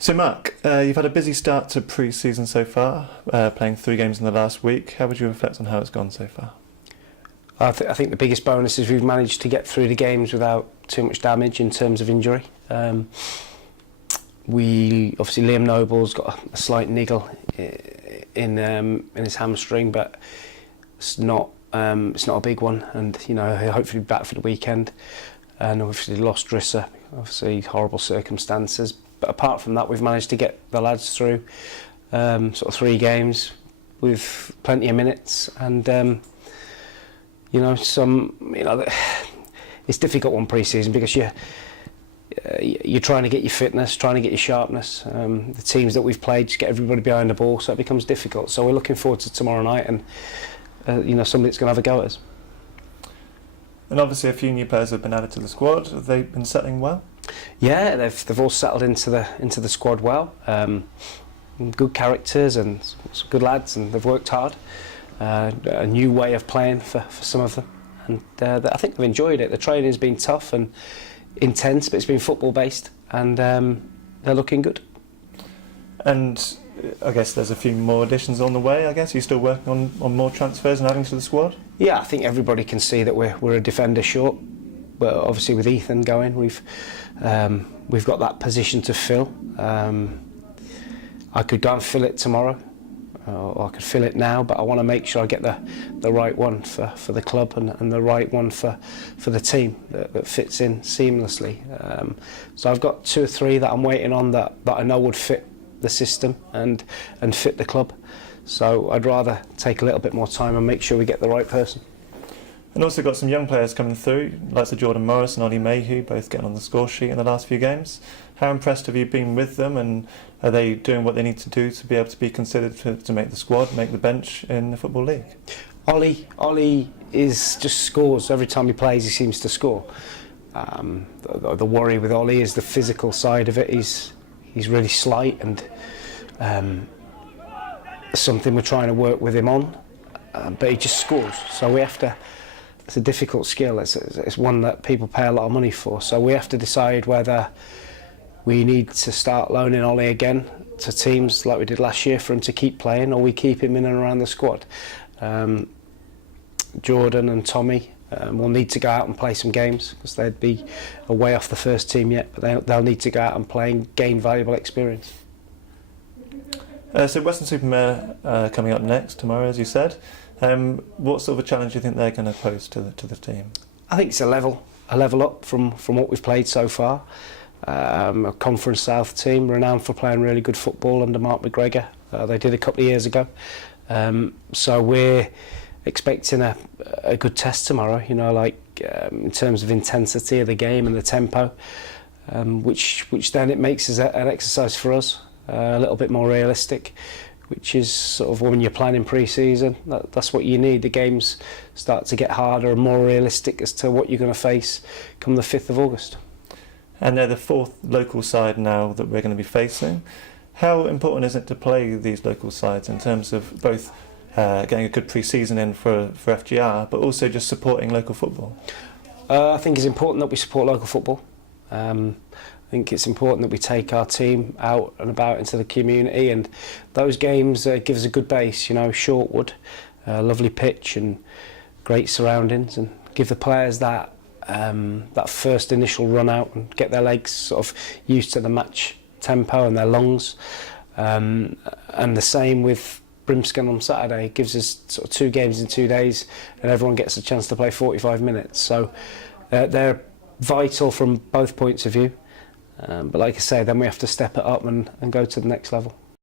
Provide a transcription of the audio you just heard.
So Mark, you've had a busy start to pre-season so far, playing 3 games in the last week. How would you reflect on how it's gone so far? I think the biggest bonus is we've managed to get through the games without too much damage in terms of injury. Obviously Liam Noble's got a slight niggle in his hamstring, but it's not a big one, and he'll hopefully be back for the weekend. And obviously lost Drisser, obviously horrible circumstances. But apart from that, we've managed to get the lads through sort of 3 games with plenty of minutes, and it's difficult on pre-season because you're trying to get your fitness, trying to get your sharpness. The teams that we've played just get everybody behind the ball, so it becomes difficult. So we're looking forward to tomorrow night, and somebody that's going to have a go at us. And obviously a few new players have been added to the squad. Have they been settling well? Yeah, they've all settled into the squad well. Good characters and some good lads, and they've worked hard. A new way of playing for some of them, and I think they've enjoyed it. The training's been tough and intense, but it's been football based, and they're looking good. And I guess there's a few more additions on the way. I guess you're still working on more transfers and adding to the squad. Yeah, I think everybody can see that we're a defender short. But obviously with Ethan going, we've got that position to fill. I could go and fill it tomorrow, or I could fill it now, but I want to make sure I get the right one for the club and the right one for the team that fits in seamlessly. So I've got 2 or 3 that I'm waiting on that I know would fit the system and fit the club. So I'd rather take a little bit more time and make sure we get the right person. And also got some young players coming through, like Jordan Morris and Ollie Mayhew, both getting on the score sheet in the last few games. How impressed have you been with them, and are they doing what they need to do to be able to be considered to make the squad, make the bench in the Football League? Ollie is just scores every time he plays. He seems to score. The worry with Ollie is the physical side of it. He's really slight, and something we're trying to work with him on. But he just scores, so we have to. It's a difficult skill. It's one that people pay a lot of money for. So we have to decide whether we need to start loaning Ollie again to teams like we did last year for him to keep playing, or we keep him in and around the squad. Jordan and Tommy will need to go out and play some games because they'd be away off the first team yet, but they'll need to go out and play and gain valuable experience. So Weston-super-Mare coming up next tomorrow, as you said. What sort of a challenge do you think they're going to pose to the team? I think it's a level up from what we've played so far. A Conference South team, renowned for playing really good football under Mark McGregor. They did a couple of years ago. So we're expecting a good test tomorrow. In terms of intensity of the game and the tempo, which then it makes as an exercise for us. A little bit more realistic, which is sort of when you're planning pre-season, that's what you need. The games start to get harder and more realistic as to what you're going to face come the 5th of August. And they're the 4th local side now that we're going to be facing. How important is it to play these local sides in terms of both getting a good pre-season in for FGR, but also just supporting local football? I think it's important that we support local football. I think it's important that we take our team out and about into the community, and those games give us a good base. Shortwood, lovely pitch and great surroundings, and give the players that first initial run out and get their legs sort of used to the match tempo and their lungs. And the same with Brimscan on Saturday. It gives us sort of 2 games in 2 days, and everyone gets a chance to play 45 minutes. So they're vital from both points of view. But like I say, then we have to step it up and go to the next level.